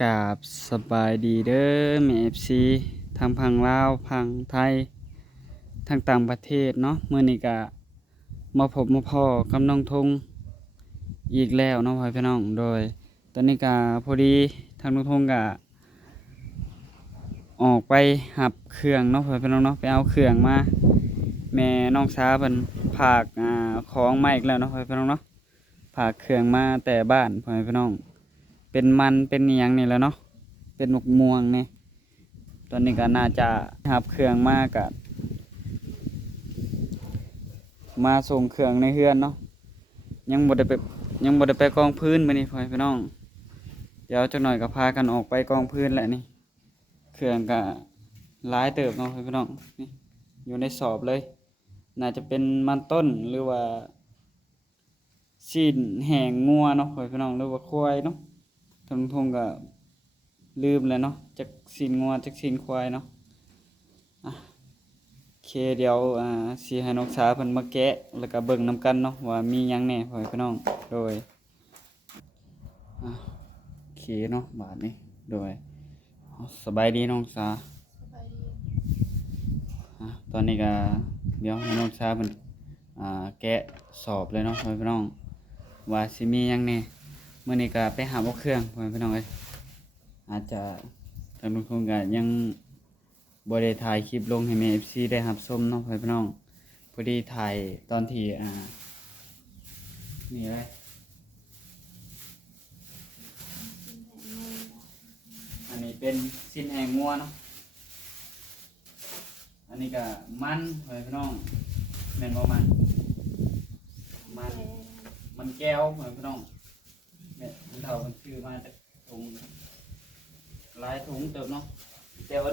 กราบสบายดีเด้อแม่ FC ทางพังลาวพังไทยทางต่างประเทศเนาะมื้อนี้ก็มาพบมาพ้อกับน้องทงอีกแล้วเนาะพ่อพี่น้องโดยตอนนี้ก็พอดีทางน้องทงก็ออกไปหับเครื่องเนาะพ่อพี่น้องเนาะไปเอาเครื่องมาแม่น้องสาวเพิ่นฝากของมาอีกแล้วเนาะพ่อพี่น้องเนาะฝากเครื่องมาแต่บ้านพ่อพี่น้องเป็นมันเป็นอิหยังนี่แหล้วเนาะเป็นหมกม่วงนี่ตอนนี้ก็น่าจะหับเครื่องมาก็มาส่งเครื่องในเฮือนเนาะยังบ่ได้ไปกองพื้นมื้อนี้พ่อพี่น้องเดี๋ยวจักหน่อยก็พากันออกไปกองพื้นแหละนี่เครื่องก็หลายเติบเนาะพ่อพี่น้องนี่อยู่ในสอบเลยน่าจะเป็นมันต้นหรือว่าชิ้นแห้งงัวเนาะพ่อพี่น้องหรือว่าควายเนาะทงก็ลืมแล้วเนาะจักชิ้นงัวจักชิ้นควายเนาะอ่ะโอเคเดี๋ยวสิให้น้องสาวเพิ่นมาแกะแล้วก็เบิ่งนํกันเนาะว่ามีหยังแหน่พ่อพี่น้องโดยอ่ะโอเคเนาะบาดนี้โดยสบายดีน้องสาวตอนนี้ก็เดี๋ยวให้น้องสาวเพิ่นแกะสอบเลยเนาะพ่อพี่น้องว่าสิมีหยังแหน่มื้อนี้ก็ไปหาเอาเครื่องพ่อพี่น้องเอ้ยอาจจะทางทุกคนก็ยังบ่ได้ถ่ายคลิปลงให้แม่ FC ได้รับชมเนาะพ่อพี่น้องพอดีถ่ายตอนที่นี่เลยอันนี้เป็นชิ้นแห้งงัวเนาะอันนี้ก็มันพ่อพี่น้องแม่นบ่มันแก้วพ่อพี่น้องแม่เฒ่าเพิ่นซื้อมาจากถุงหลายถุงเติบเนาะแต่ว่า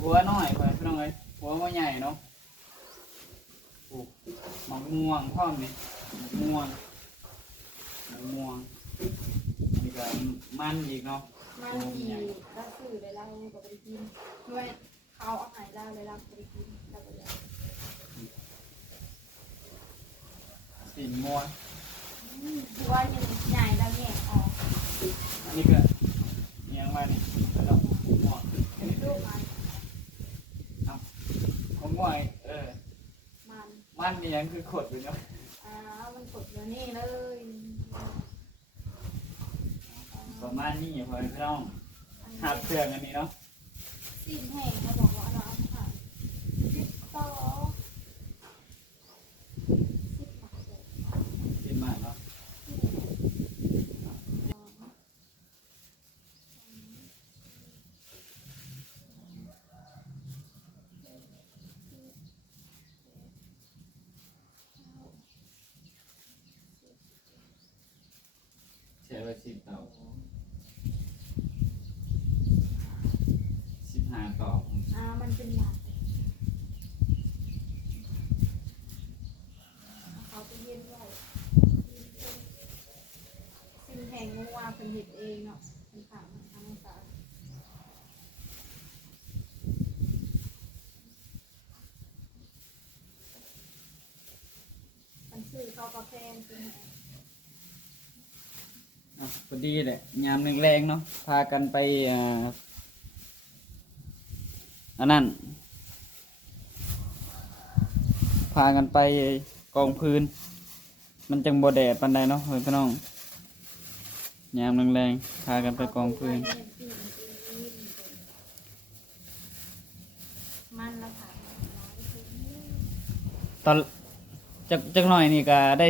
หัวน้อยพ่อพี่น้องเอ้ยหัวบ่ใหญ่เนาะโอ้มะม่วงพร้อมนี่มะม่วงนี่ก็มันอีกเนาะมันมีก็คือเลยเล่ากับไปกินด้วยเขาเอาหายเล่าเลยเล่ากับไปกินแล้วก็เลย สีม่วง คือว่ายังใหญ่แล้วแง่ออก อันนี้ก็เอียงมานี่แล้วม่วง ลูกมัน ของม่วงมัน มันนี่ยังคือขดอยู่เนาะ มันกดอยู่นี่เลย ประมาณนี้พอพี่น้องหับเครื่องอันนี้เนาะ สิ้นแห้งเขาบอกว่าเราเอาผ่านต่อกินมากเนาะใช้ไว้10 เตา15 ต่อมันเป็นหลักเขาไปเย็นไว้สิ้นแห้งงัวเป็นเห็ดเองเนาะเป็นผักทางสารมันซื้อข้าวปลาแพงจริง พอดีแหละยามแรงๆเนาะพากันไปอันนั้นพากันไปกองพื้นมันจังบ่แดดปานใดเนาะพี่น้องยามแรงๆพากันไปกองพื้นมันละค่ะ ตอนจักหน่อยนี่ก็ได้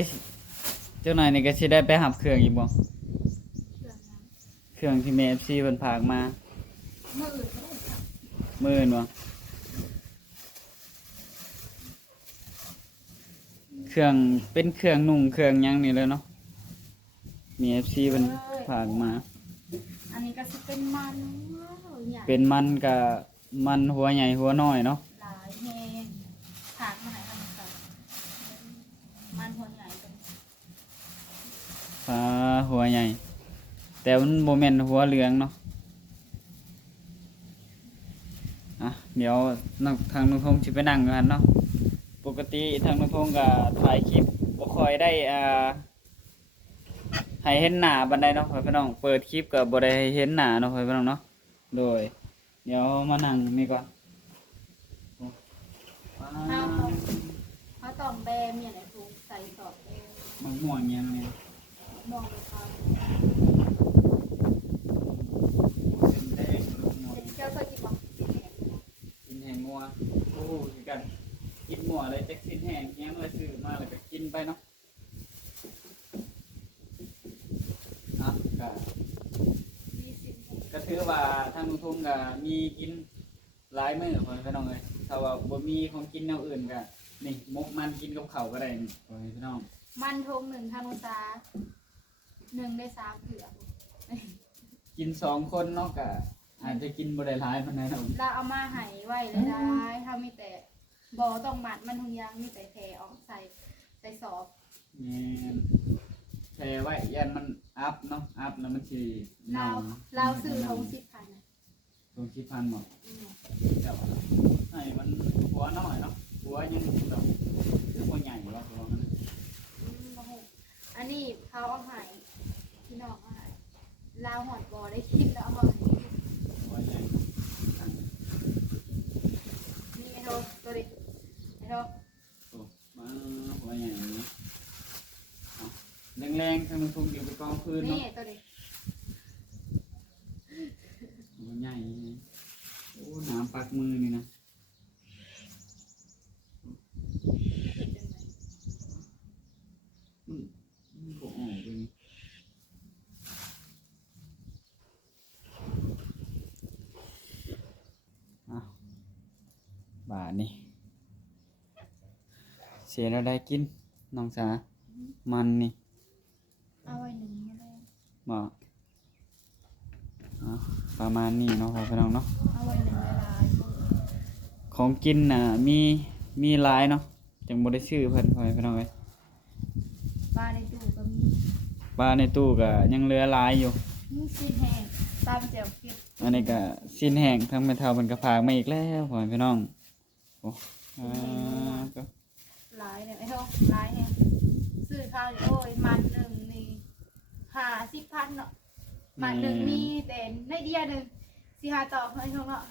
จักหน่อยนี่ก็สิได้ไปหับเครื่องอีกบ่เครื่องที่แม่ FC เพิ่นฝากมาเมื่ออื่นก็ได้ค่ะ มื้ออื่นบ่เครื่องเป็นเครื่องนุ่งเครื่องหยังนี่เลยเนาะมี FC เพิ่นฝากมา อันนี้ก็จะเป็นมันใหญ่ เป็นมันกับมันหัวใหญ่หัวน้อยเนาะ หลายแห้งถากมาไหนทำกันมันหัวใหญ่เป็น หัวใหญ่แต่มันโมเมนต์หัวเหลืองเนาะเดี๋ยวทางนุ่งทงสิไปนั่งกันเนาะปกติทางนุ่งทงก็ถ่ายคลิปบ่ค่อยได้ให้ ให้เห็นหน้าบันไดเนาะพี่น้องเปิดคลิปก็บ่ได้ให้เห็นหน้าเนาะพี่น้องเนาะโดยเดี๋ยวมานั่งนี่ก่อนว้า เขาต้องแบมเนี่ยไหนถูกใส่สอบเอง มันม่วงยังเนี่ย มองเลยครับ เป็นแดงลูกม่วง เป็นเจ้าเคยกินบ้าง กินแห้งงัวโอ้คือกันกินงัวเลยจักสินแห้งยังเลยซื้อมาแล้วก็กินไปเนาะอ่ะก็ มีสิบแห่ง ก็ถือว่าทางลุงทุ่งก็มีกินหลายมื้อพ่อพี่น้องเอ้ยถ้าว่าบ่มีของกินแนวอื่นก็นี่มกมันกินกับข้าวก็ได้นี่พ่อพี่น้อง มันทงหนึ่งทางอุตสาหนึ่งได้สามเผือก กิน2คนเนาะก็อาจจะกินบ่ได้หลายปานใดเนาะ เราเอามาให้ไว้เลยได้ถ้ามีแต่บ่ต้องมัดมันทุงยางมีแต่แพรออกใส่สอบ แม่นแช่ไว้ยันมันอัพเนาะอัพแล้วมันสิเน่า เราซื้อทง10,000นะ ตรงที่พันบ่ อืม เจ้าให้มันหัวน้อยเนาะหัวยังแบบคือหัวใหญ่บ่หัวมัน บ่ฮู้อันนี้เขาเอาให้พี่น้องเอาให้ลาวหอดบ่ได้คิดแล้วเอามาให้ หัวใหญ่ นี่ไอ้โทตัวดิไอ้โท โอ้มาหัวใหญ่นี่เอาแรงๆทางมันทุ่งอยู่ไปกองพื้น นี่ เนาะ ตัวดิ หัวใหญ่โอ้น้ำปักมือนี่นะ มันก็ออกไปนี่เอาบาทนี่เสียแล้วได้กินน้องสามันนี่ เอาไว้หนึ่งมาเลย บอกเอาประมาณนี้เนาะพี่น้องเนาะ เอาไว้หนึ่งหลายๆ ของกินน่ะมีหลายเนาะจังบ่ได้ชื่อเพิ่นพี่น้องเอ้ย ปลาในตู้ก็มี ปลาในตู้ก็ยังเหลือหลายอยู่ มีซีนแห้งตามแจ่วเก็บ อันนี้ก็สิ้นแห้งทั้งแม่เฒ่าเพิ่นก็ฝากมาอีกแล้วพี่น้องโอ้ก็ หลายเนี่ยไอ้โทหลายแห้งซื้อข้าวนี่โอ้ยมันหนึ่งนี่50,000เนาะมันหนึ่งมีแต่ในเดียวหนึ่งสิหาต่อไอ้โทเนาะ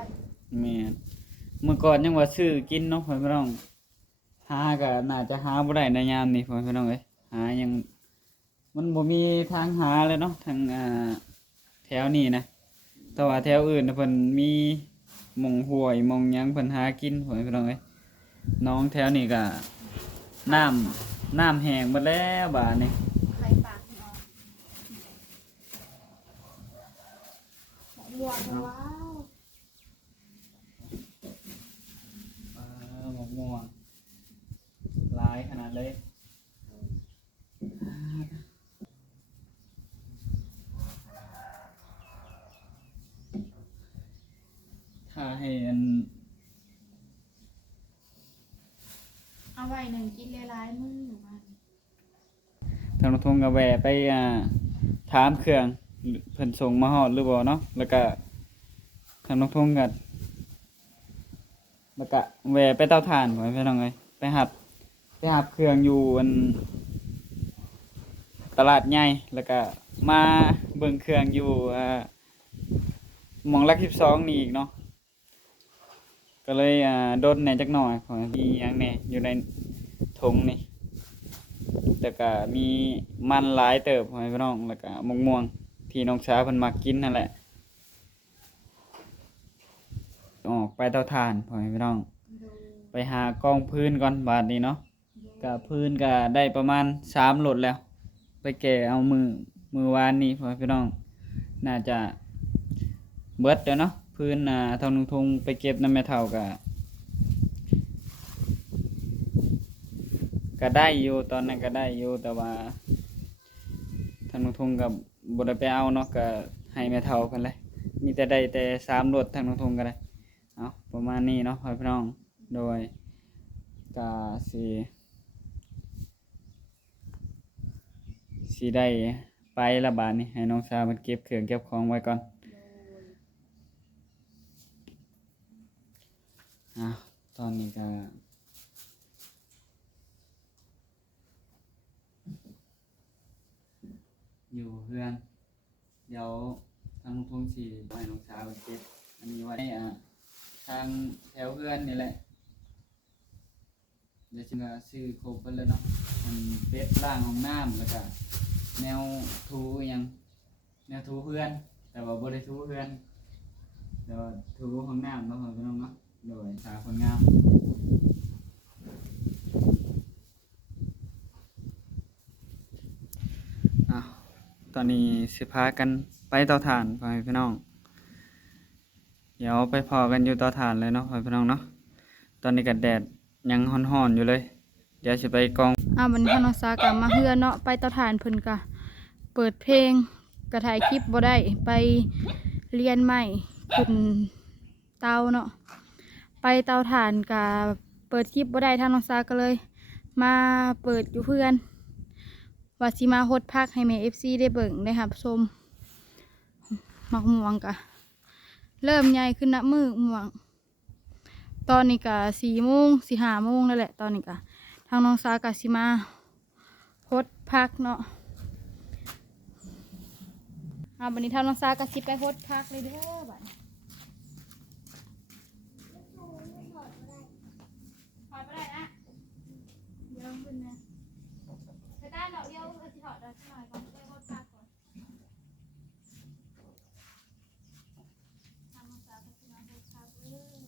50,000 แม่นเมื่อก่อนยังว่าซื้อกินเนาะพี่น้องหาก็น่าจะหาบ่ได้ในยามนี้พี่น้องเอ้ยหายังมันบ่มีทางหาเลยเนาะทางแถวนี้นะแต่ว่าแถวอื่นน่ะเพิ่นมีหม่องห้วยหม่องหยังเพิ่นหากินพี่น้องเอ้ยน้องแถวนี้ก็น้ำแห้งหมดแล้วบาดนี้ ไข่ปากนี่ออกหมวกว้าว มะม่วงหลายขนาดเลยถ้าให้อัน เอาไว้หนึ่งกินหลายๆมื้ออยู่มัน ทางรถทงก็แวะไปถามเครื่องเพิ่นส่งมาฮอดหรือบ่เนาะแล้วก็ทางรถทงก็แล้วก็แวะไปเตาถ่านไว้พี่น้องเอ้ยไปหับเครื่องอยู่อันตลาดใหญ่แล้วก็มาเบิ่งเครื่องอยู่หม่องหลัก12นี่อีกเนาะก็เลยดนแหน่จักหน่อยขอมีหยังแหน่อยู่ในถุงนี่แต่ก็มีมันหลายเติบให้พี่น้องแล้วก็มะม่วงที่น้องสาวเพิ่นมักกินนั่นแหละออกไปเตาถ่านพ่อแม่พี่น้อง ดู ไปหากองพื้นก่อนบาดนี้เนาะก็พื้นก็ได้ประมาณ3โหลดแล้ว ไปแก่เอามือวานนี้พ่อแม่พี่น้องน่าจะเบิดแล้วเนาะพื้นทางลุงทงไปเก็บน้ำแม่เฒ่าก็ได้อยู่ตอนนั้นก็ได้อยู่แต่ว่าทางลุงทงก็บ่ได้ไปเอาเนาะก็ให้แม่เฒ่าเพิ่นเลยมีแต่ได้แต่3โหลดทางลุงทงก็ได้เอาประมาณนี้เนาะพ่อแม่พี่น้องโดยก็สิได้ไปละบาดนี้ให้น้องสาวมันเก็บเครื่องเก็บของไว้ก่อนตอนนี้ก็ อยู่เพื่อนเดี๋ยวทางลุงทงสีไว้น้องสาวเก็บอันนี้ไว้ทางแถวเพื่อนนี่แหละเดี๋ยวจะมาซื้อครบไปเลยเนาะมันเป็ดล่างของน้ำแล้วก็แนวทูอยังแนวทูเพื่อนแต่ว่าบ่ได้ทูเพื่อนเดี๋ยวทูของน้ำเนาะพี่น้องเนาะโดยสาวคนงามตอนนี้สิพากันไปเตาถ่านพ่อแม่พี่น้องเดี๋ยวไปพอกันอยู่เตาถ่านเลยเนาะพ่อแม่พี่น้องเนาะตอนนี้ก็แดดยังร้อนๆอยู่เลยเดี๋ยวสิไปกองวันนี้น้องซากะมาเฮือนเนาะไปเตาถ่านเพิ่นกะเปิดเพลงกะถ่ายคลิปบ่ได้ไปเรียนใหม่ขึ้นเตาเนาะไปเตาถ่านกะเปิดคลิปบ่ได้ทางน้องซาก็เลยมาเปิดอยู่เพื่อนว่าสิมาฮดพักให้แม่ FC ได้เบิ่งได้รับชมมักม่วงกะเริ่มใหญ่ขึ้นนะมือม่วงตอนนี้กะ4:00 4-5:00นั่นแหละตอนนี้กะทางน้องซากะสิมาฮดพักเนาะวันนี้ทางน้องซากะสิไปฮดพักเลยเด้อบัดถอดไม่ได้นะเดี๋ยวขึ้นนะแต่ด้านดอกเดียวก็สิถอดได้สักหน่อยก่อนไปฮดพักก่อนทางน้องซากะสิมาฮดพักเลย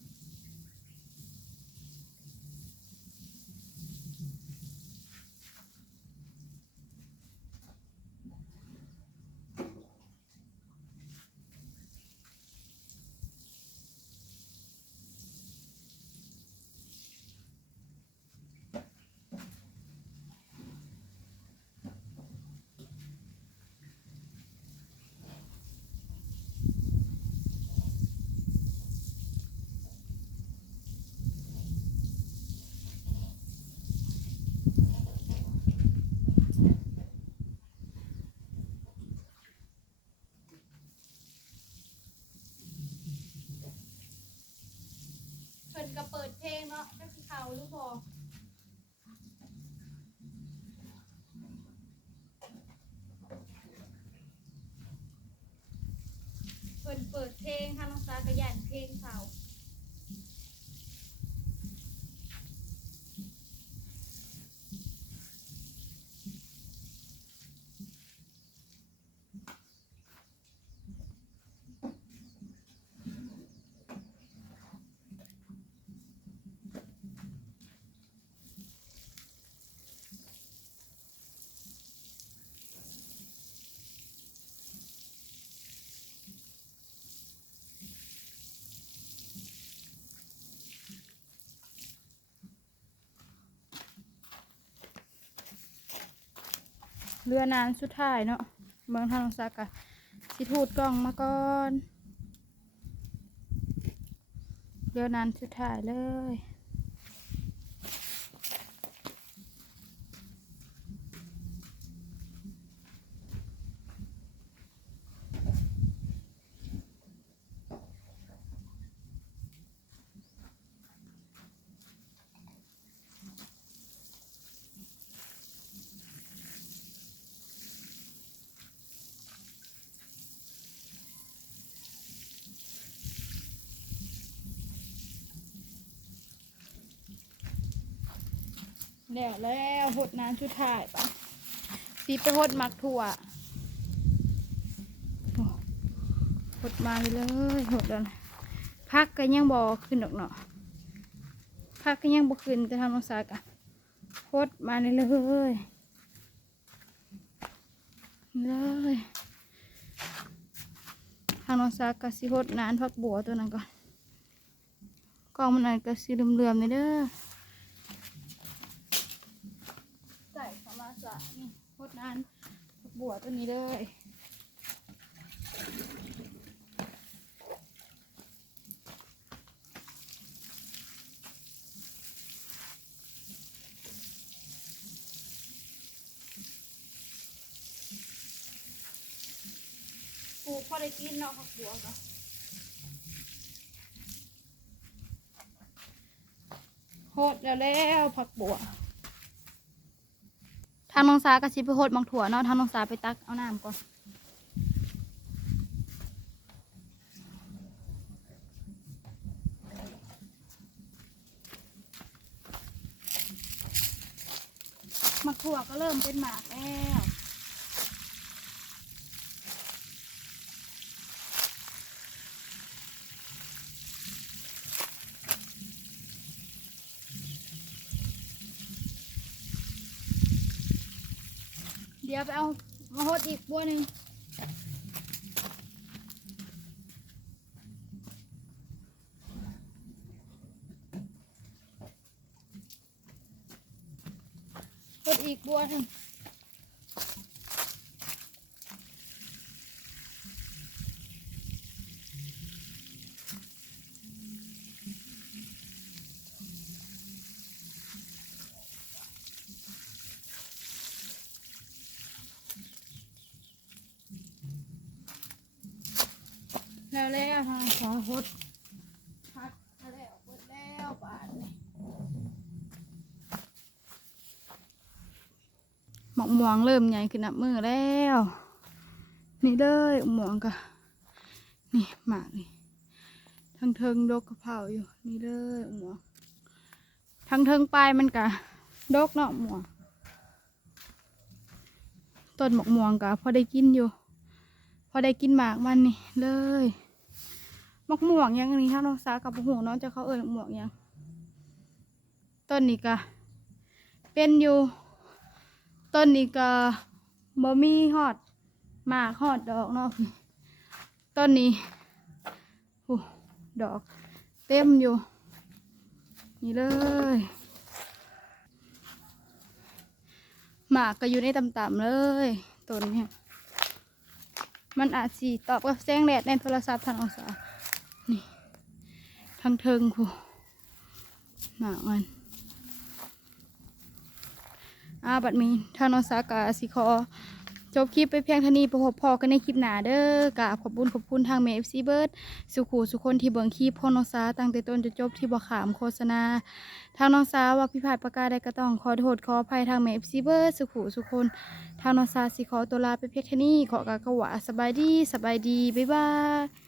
เพิ่นก็เปิดเพลงเนาะจักสิเข้าหรือบ่เพิ่นเปิดเพลงทางน้องซาก็ย่านเพลงเข้าเรือนานสุดท้ายเนาะเมืองทางน้องซากะสิทูดกล้องมาก่อนเรือนานสุดท้ายเลยแล้วหดนานสุดท้ายปะสีไปหดมักถั่วหดมาเลยหดแล้วนะพักก็ยังบ่ขึ้นดอกเนาะพักก็ยังบ่ขึ้นจะทำน้องซากะหดมาเลยทางน้องซากะสิหดนานพักบัวตัวนั้นก่อนกองมันอันก็สีเหลื่อมๆเลยเด้อใส่เข้ามาซะนี่หดนานพักบัวตัวนี้เลยปลูกพอได้กินเนาะผักบัวก็โหดแล้วผักบัวท างน้องสาก็สิไปโหดบางถั่วเนาะทางน้องสาไปตักเอาน้ำก่อนมักถั่วก็เริ่มเป็นหมากแล้วเดี๋ยวไปเอามาโหดอีกบัวหนึ่งโหดอีกบัวหนึ่งแล้วทางขอโหดพักแล้วเปิดแล้วบาทนี่หมอกม่วงเริ่มใหญ่ขึ้นนับมือแล้วนี่เลยหมวงกะนี่หมากนี่ทั้งเทิงดกกระเพราอยู่นี่เลยหมวงทั้งเทิงปลายมันกะดกเนาะหมวงต้นหมอกม่วงกะพอได้กินอยู่พอได้กินหมากมันนี่เลยหมอกม่วงยังนี้ถ้าน้องสากับหูน้องจะเขาหมอกม่วงยังต้นนี้กะเป็นอยู่ต้นนี้กะบ่มีฮอดหมากฮอดดอกเนาะต้นนี้ดอกเต็มอยู่นี่เลยหมากก็อยู่ในต่ำๆเลยต้นนี้มันอาจสีตอบกับแสงแดดในโทรศัพท์ทางองศานี่ทางเทิงคูหมากมันบัดนี้ทางองศากาสิขอจบคลิปไปเพียงเท่านี้พบพอกันในคลิปหน้าเด้อกราบขอบคุณทางเมฟซีเบิร์ดสุขูสุคนที่เบิ่งคลิปพ่อน้องสาตั้งแต่ต้นจนจบที่บ่ขามโฆษณาทางน้องสาว่าพิพาทประกาศใดก็ต้องขอโทษขออภัยทางเมฟซีเบิร์ดสุขูสุคนทางน้องสาสิขอตัวลาไปเพียงเท่านี้ขอกล่าวคำว่าสบายดีบ๊ายบาย